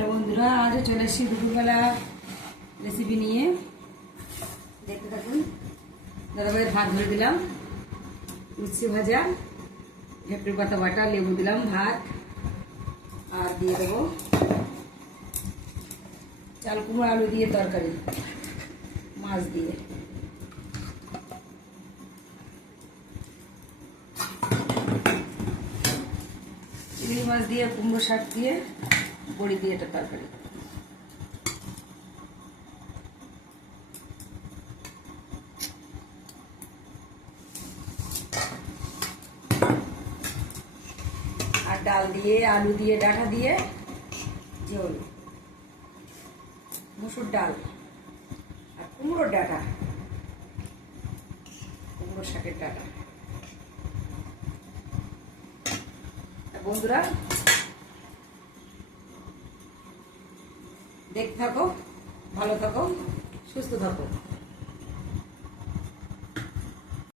Hello বন্ধুরা, আজও চলে এসেছি দুপুরবেলা রেসিপি নিয়ে। দেখতে থাকুন। দাদাভাইয়ের ভাত ধরে দিলাম, উচ্ছে ভাজা, ভেটুর পাতা বাটা, লেবু দিলাম, ভাত আর দিয়ে দেবো চাল কুমড়ো আলু দিয়ে তরকারি, মাছ দিয়ে। চিংড়ি মাছ দিয়ে, কুমড়ো শাক দিয়ে, বড়ি দিয়ে এটা তরকারি। আর ডাল দিয়ে, আলু দিয়ে, ডাঁটা দিয়ে ঝোল, মুসুর ডাল আর কুমড়োর ডাঁটা, কুমড়ো শাকের ডাঁটা। বন্ধুরা দেখতে থাকো, ভালো থাকো, সুস্থ থাকো।